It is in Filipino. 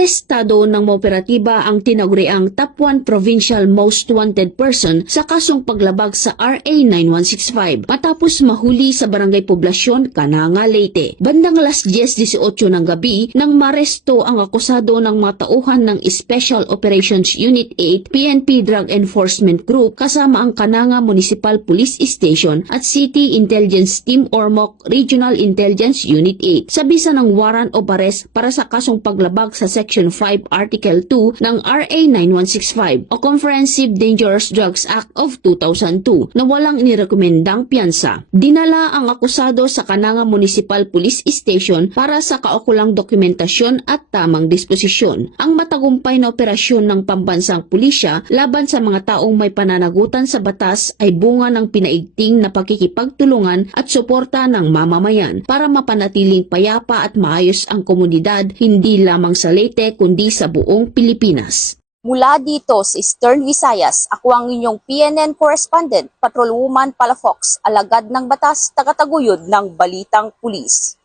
arestado ng mga operatiba ang tinaguriang Top 1 Provincial Most Wanted Person sa kasong paglabag sa RA 9165 matapos mahuli sa Barangay Poblasyon, Cananga, Leyte. Bandang alas 10:18 ng gabi nang maresto ang akusado ng mga tauhan ng Special Operations Unit 8 PNP Drug Enforcement Group kasama ang Cananga Municipal Police Station at City Intelligence Team or MOC Regional Intelligence Unit 8 sa bisa ng warrant of arrest para sa kasong paglabag sa Section 5 Article 2 ng RA 9165 o Comprehensive Dangerous Drugs Act of 2002 na walang inirekomendang piyansa. Dinala ang akusado sa Cananga Municipal Police Station para sa kaukulang dokumentasyon at tamang disposisyon. Ang matagumpay na operasyon ng pambansang pulisya laban sa mga taong may pananagutan sa batas ay bunga ng pinaigting na pakikipagtulungan at suporta ng mamamayan para mapanatiling payapa at maayos ang komunidad hindi lamang sa Leyte kundi sa buong Pilipinas. Mula dito sa Eastern Visayas, ako ang inyong PNN correspondent, Patrolwoman Palafox, alagad ng batas, tagataguyod ng Balitang Pulis.